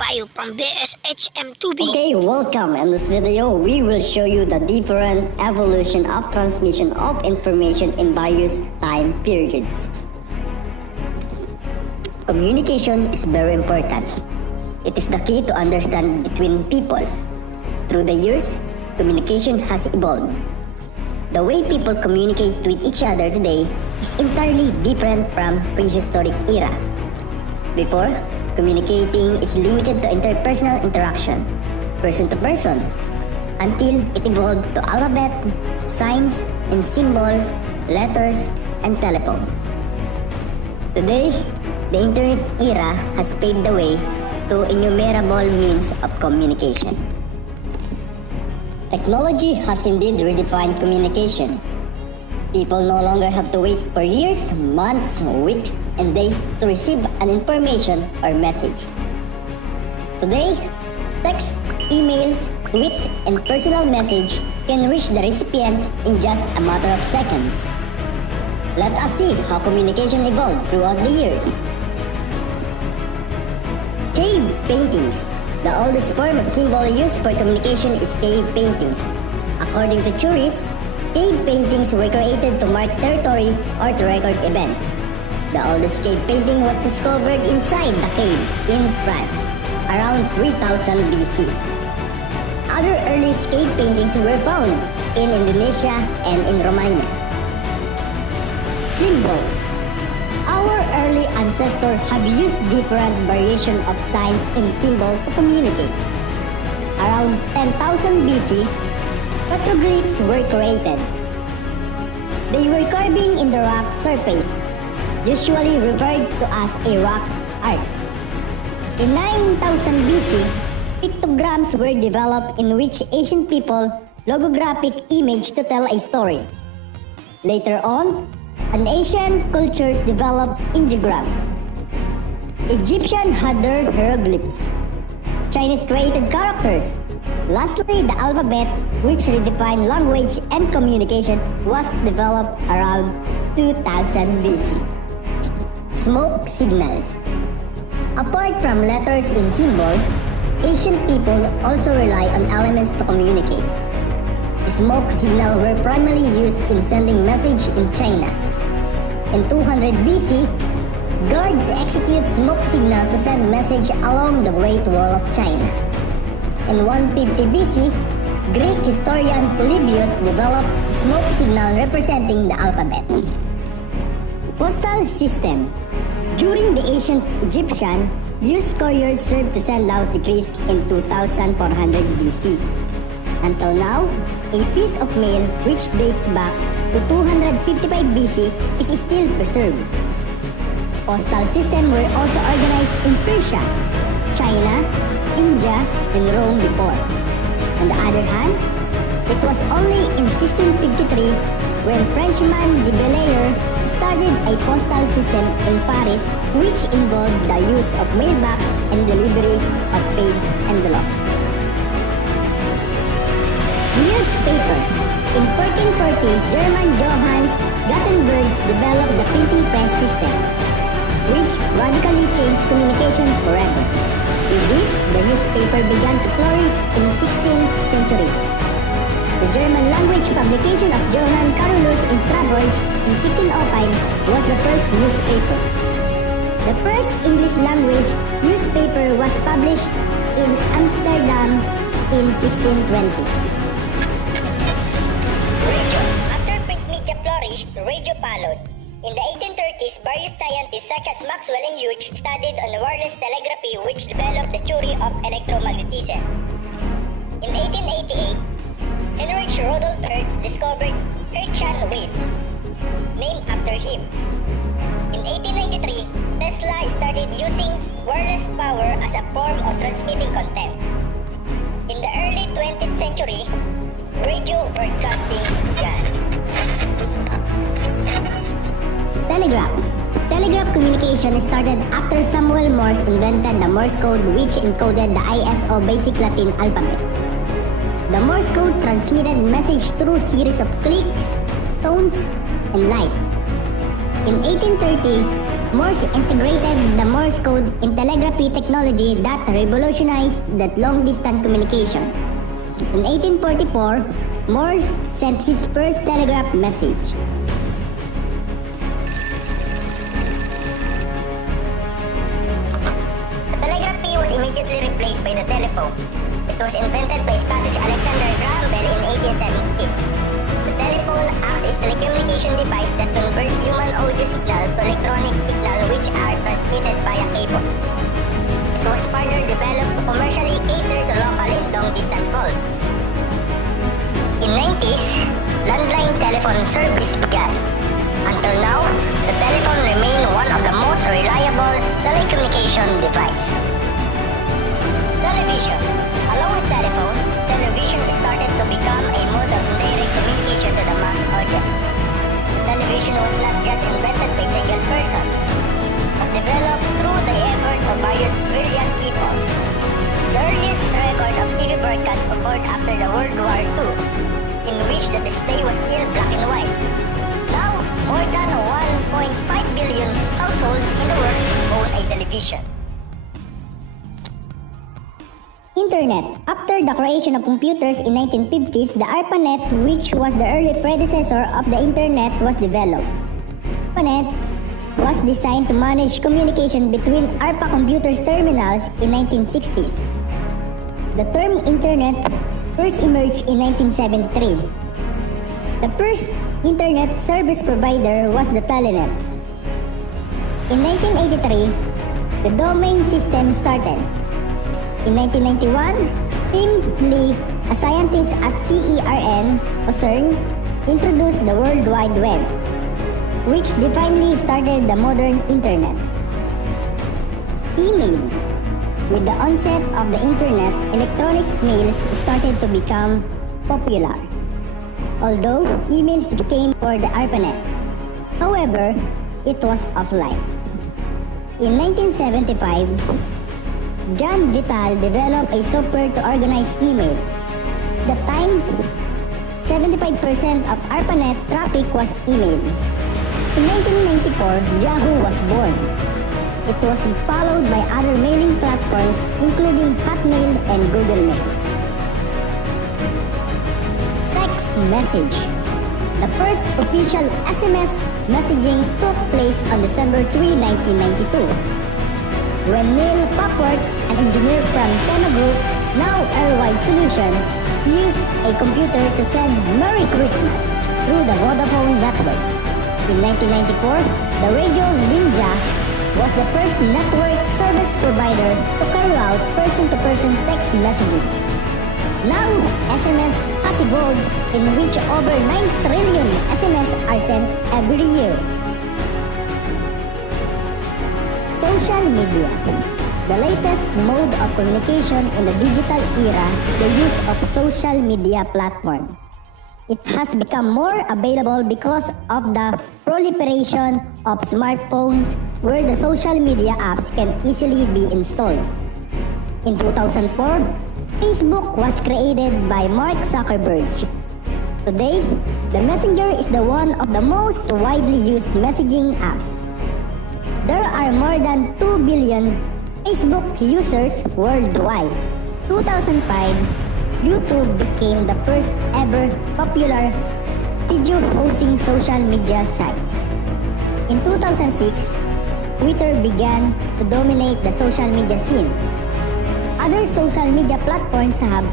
Bayo from BSHM2B. Okay, welcome. In this video, we will show you the different evolution of transmission of information in various time periods. Communication is very important. It is the key to understand between people. Through the years, communication has evolved. The way people communicate with each other today is entirely different from prehistoric era. Before, communicating is limited to interpersonal interaction, person to person, until it evolved to alphabet, signs and symbols, letters, and telephone. Today, the internet era has paved the way to innumerable means of communication. Technology has indeed redefined communication. People no longer have to wait for years, months, weeks, and days to receive an information or message. Today, text, emails, tweets, and personal message can reach the recipients in just a matter of seconds. Let us see how communication evolved throughout the years. Cave paintings. The oldest form of symbol used for communication is cave paintings. According to tourists, cave paintings were created to mark territory or to record events. The oldest cave painting was discovered inside the cave in France, around 3000 BC. Other earliest cave paintings were found in Indonesia and in Romania. Symbols. Our early ancestors have used different variations of signs and symbols to communicate. Around 10,000 BC, petroglyphs were created. They were carving in the rock surface, usually referred to as a rock art. In 9000 BC, pictograms were developed in which ancient people logographic image to tell a story. Later on, an ancient cultures developed ideograms. Egyptians had their hieroglyphs. Chinese created characters. Lastly, the alphabet, which redefined language and communication, was developed around 2000 BC. Smoke signals. Apart from letters and symbols, ancient people also rely on elements to communicate. Smoke signals were primarily used in sending messages in China. In 200 BC, guards execute smoke signal to send message along the Great Wall of China. In 150 BC, Greek historian Polybius developed smoke signal representing the alphabet. Postal system. During the ancient Egyptian, used couriers served to send out decrees in 2400 BC. Until now, a piece of mail which dates back to 255 BC is still preserved. Postal systems were also organized in Persia, China, India, and Rome before. On the other hand, it was only in 1653 when Frenchman de Belair started a postal system in Paris which involved the use of mailbox and delivery of paid envelopes. Newspaper. In 1440, German Johannes Gutenberg developed the printing press system, which radically changed communication forever. With this, the newspaper began to flourish in the 16th century. The German language publication of Johann Carolus in Strasbourg in 1605 was the first newspaper. The first English language newspaper was published in Amsterdam in 1620. Radio followed. In the 1830s, various scientists such as Maxwell and Hughes studied on wireless telegraphy which developed the theory of electromagnetism. In 1888, Heinrich Rudolf Hertz discovered Hertzian waves, named after him. In 1893, Tesla started using wireless power as a form of transmitting content. In the early 20th century, radio broadcasting began. Telegraph. Telegraph communication started after Samuel Morse invented the Morse code which encoded the ISO basic Latin alphabet. The Morse code transmitted message through series of clicks, tones, and lights. In 1830, Morse integrated the Morse code in telegraphy technology that revolutionized that long-distance communication. In 1844, Morse sent his first telegraph message. The telegraphy was immediately replaced by the telephone. It was invented by Scottish Alexander Graham Bell in 1876. The telephone acts as a telecommunication device that converts human audio signal to electronic signal which are transmitted via cable. It was further developed to commercially cater to local and long-distance calls. In 90s, landline telephone service began. Until now, the telephone remains one of the most reliable telecommunication devices. Television. Along with telephones, television started to become a mode of direct communication to the mass audience. Television was not just invented by a single person, but developed through the efforts of various brilliant people. The earliest record of TV broadcast occurred after the World War II, in which the display was still black and white. Now, more than 1.5 billion households in the world own a television. Internet. After the creation of computers in 1950s, the ARPANET, which was the early predecessor of the Internet, was developed. ARPANET was designed to manage communication between ARPA computers terminals in 1960s. The term Internet first emerged in 1973. The first Internet service provider was the Telenet. In 1983, the domain system started. In 1991, Tim Lee, a scientist at CERN o CERN, introduced the World Wide Web, which definitely started the modern Internet. Email. With the onset of the Internet, electronic mails started to become popular, although emails became for the ARPANET. However, it was offline. In 1975, John Vital developed a software to organize email. At the time, 75% of ARPANET traffic was email. In 1994, Yahoo was born. It was followed by other mailing platforms including Hotmail and Google Mail. Text message. The first official SMS messaging took place on December 3, 1992. When Neil Popworth, an engineer from Sema Group, now Airwide Solutions, used a computer to send Merry Christmas through the Vodafone network. In 1994, the Radio Ninja was the first network service provider to carry out person-to-person text messaging. Now, SMS has evolved in which over 9 trillion SMS are sent every year. Social media. The latest mode of communication in the digital era is the use of social media platform. It has become more available because of the proliferation of smartphones where the social media apps can easily be installed. In 2004, Facebook was created by Mark Zuckerberg. Today, the Messenger is the one of the most widely used messaging app. There are more than 2 billion Facebook users worldwide. 2005, YouTube became the first ever popular video hosting social media site. In 2006, Twitter began to dominate the social media scene. Other social media platforms have